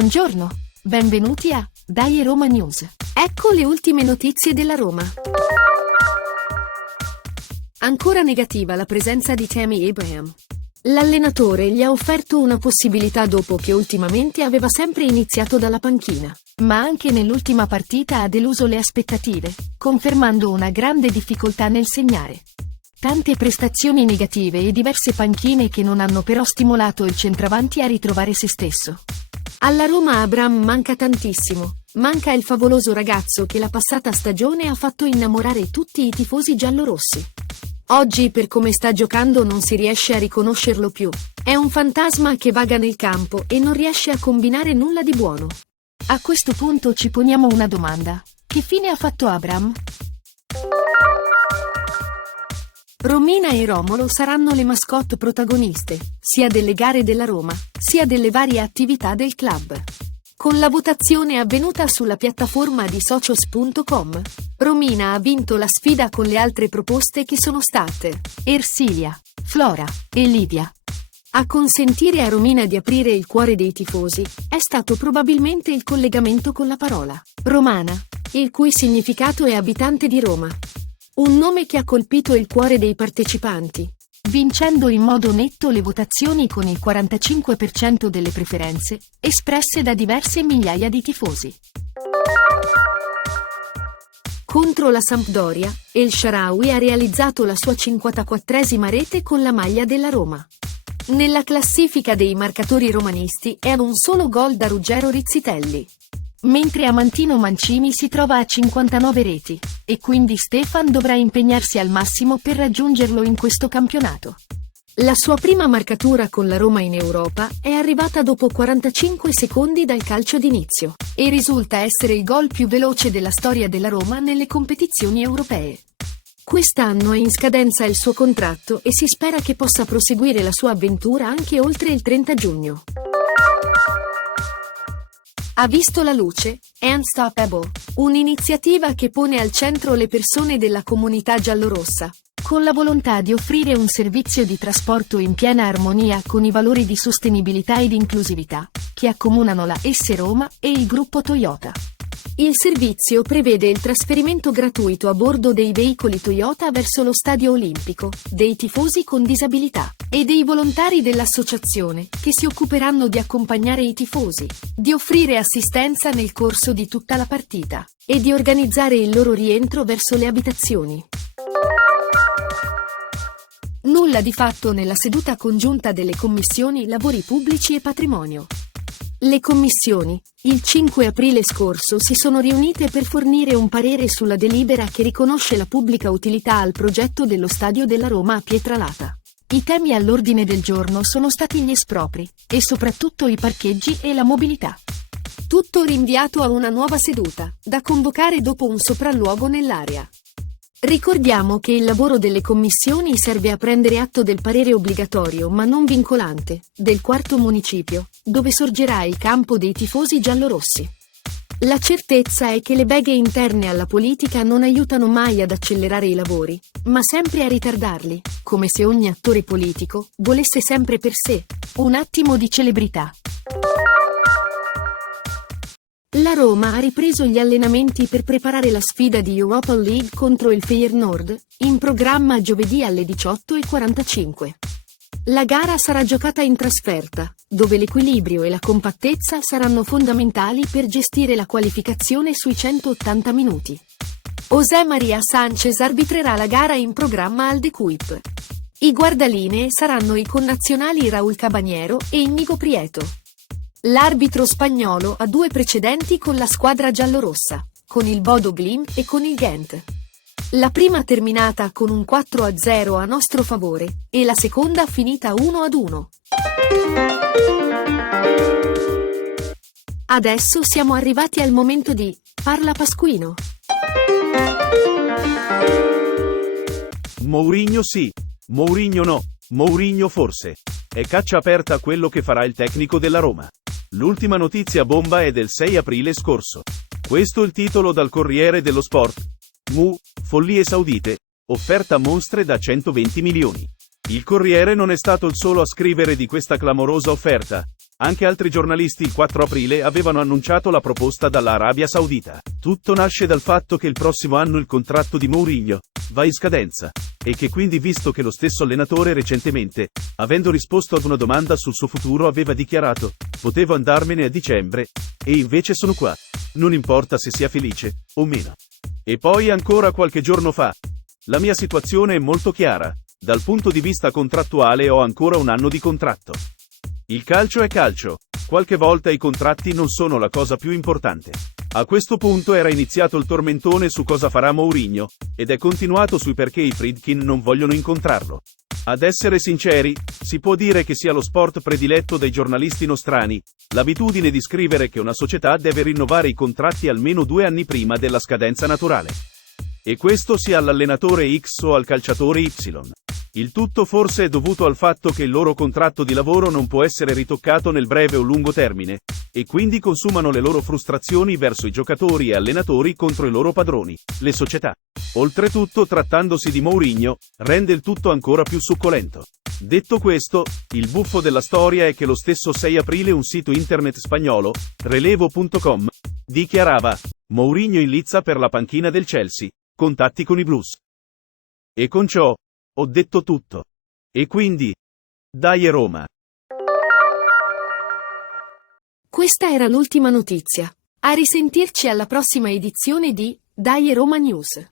Buongiorno, benvenuti a Dai Roma News. Ecco le ultime notizie della Roma. Ancora negativa la presenza di Tammy Abraham. L'allenatore gli ha offerto una possibilità dopo che ultimamente aveva sempre iniziato dalla panchina, ma anche nell'ultima partita ha deluso le aspettative, confermando una grande difficoltà nel segnare. Tante prestazioni negative e diverse panchine che non hanno però stimolato il centravanti a ritrovare se stesso. Alla Roma Abraham manca tantissimo, manca il favoloso ragazzo che la passata stagione ha fatto innamorare tutti i tifosi giallorossi. Oggi per come sta giocando non si riesce a riconoscerlo più, è un fantasma che vaga nel campo e non riesce a combinare nulla di buono. A questo punto ci poniamo una domanda: che fine ha fatto Abraham? Romina e Romolo saranno le mascotte protagoniste, sia delle gare della Roma, sia delle varie attività del club. Con la votazione avvenuta sulla piattaforma di socios.com, Romina ha vinto la sfida con le altre proposte che sono state Ersilia, Flora e Livia. A consentire a Romina di aprire il cuore dei tifosi è stato probabilmente il collegamento con la parola romana, il cui significato è abitante di Roma. Un nome che ha colpito il cuore dei partecipanti, vincendo in modo netto le votazioni con il 45% delle preferenze, espresse da diverse migliaia di tifosi. Contro la Sampdoria, El Shaarawy ha realizzato la sua 54esima rete con la maglia della Roma. Nella classifica dei marcatori romanisti è ad un solo gol da Ruggero Rizzitelli, mentre Amantino Mancini si trova a 59 reti, e quindi Stefan dovrà impegnarsi al massimo per raggiungerlo in questo campionato. La sua prima marcatura con la Roma in Europa è arrivata dopo 45 secondi dal calcio d'inizio, e risulta essere il gol più veloce della storia della Roma nelle competizioni europee. Quest'anno è in scadenza il suo contratto e si spera che possa proseguire la sua avventura anche oltre il 30 giugno. Ha visto la luce Unstoppable, un'iniziativa che pone al centro le persone della comunità giallorossa, con la volontà di offrire un servizio di trasporto in piena armonia con i valori di sostenibilità ed inclusività che accomunano la S Roma e il gruppo Toyota. Il servizio prevede il trasferimento gratuito a bordo dei veicoli Toyota verso lo stadio olimpico, dei tifosi con disabilità e dei volontari dell'associazione che si occuperanno di accompagnare i tifosi, di offrire assistenza nel corso di tutta la partita e di organizzare il loro rientro verso le abitazioni. Nulla di fatto nella seduta congiunta delle commissioni Lavori Pubblici e Patrimonio. Le commissioni, il 5 aprile scorso, si sono riunite per fornire un parere sulla delibera che riconosce la pubblica utilità al progetto dello stadio della Roma a Pietralata. I temi all'ordine del giorno sono stati gli espropri, e soprattutto i parcheggi e la mobilità. Tutto rinviato a una nuova seduta, da convocare dopo un sopralluogo nell'area. Ricordiamo che il lavoro delle commissioni serve a prendere atto del parere obbligatorio ma non vincolante del quarto municipio, dove sorgerà il campo dei tifosi giallorossi. La certezza è che le beghe interne alla politica non aiutano mai ad accelerare i lavori, ma sempre a ritardarli, come se ogni attore politico volesse sempre per sé un attimo di celebrità. La Roma ha ripreso gli allenamenti per preparare la sfida di Europa League contro il Feyenoord, in programma giovedì alle 18:45. La gara sarà giocata in trasferta, dove l'equilibrio e la compattezza saranno fondamentali per gestire la qualificazione sui 180 minuti. José María Sánchez arbitrerà la gara in programma al De Kuip. I guardalinee saranno i connazionali Raúl Caballero e Íñigo Prieto. L'arbitro spagnolo ha 2 precedenti con la squadra giallorossa, con il Bodo Glimt e con il Ghent. La prima terminata con un 4-0 a nostro favore, e la seconda finita 1-1. Adesso siamo arrivati al momento di Parla Pasquino. Mourinho sì, Mourinho no, Mourinho forse. È caccia aperta a quello che farà il tecnico della Roma. L'ultima notizia bomba è del 6 aprile scorso. Questo il titolo dal Corriere dello Sport. Follie saudite, offerta monstre da 120 milioni. Il Corriere non è stato il solo a scrivere di questa clamorosa offerta. Anche altri giornalisti il 4 aprile avevano annunciato la proposta dall'Arabia Saudita. Tutto nasce dal fatto che il prossimo anno il contratto di Mourinho va in scadenza, e che quindi, visto che lo stesso allenatore recentemente, avendo risposto ad una domanda sul suo futuro, aveva dichiarato: potevo andarmene a dicembre, e invece sono qua. Non importa se sia felice o meno. E poi ancora qualche giorno fa: la mia situazione è molto chiara. Dal punto di vista contrattuale ho ancora un anno di contratto. Il calcio è calcio. Qualche volta i contratti non sono la cosa più importante. A questo punto era iniziato il tormentone su cosa farà Mourinho, ed è continuato sui perché i Friedkin non vogliono incontrarlo. Ad essere sinceri, si può dire che sia lo sport prediletto dai giornalisti nostrani, l'abitudine di scrivere che una società deve rinnovare i contratti almeno 2 anni prima della scadenza naturale. E questo sia all'allenatore X o al calciatore Y. Il tutto forse è dovuto al fatto che il loro contratto di lavoro non può essere ritoccato nel breve o lungo termine, e quindi consumano le loro frustrazioni verso i giocatori e allenatori contro i loro padroni, le società. Oltretutto, trattandosi di Mourinho, rende il tutto ancora più succolento. Detto questo, il buffo della storia è che lo stesso 6 aprile un sito internet spagnolo, Relevo.com, dichiarava: Mourinho in lizza per la panchina del Chelsea, contatti con i Blues. E con ciò ho detto tutto. E quindi, dai Roma! Questa era l'ultima notizia. A risentirci alla prossima edizione di Dai Roma News.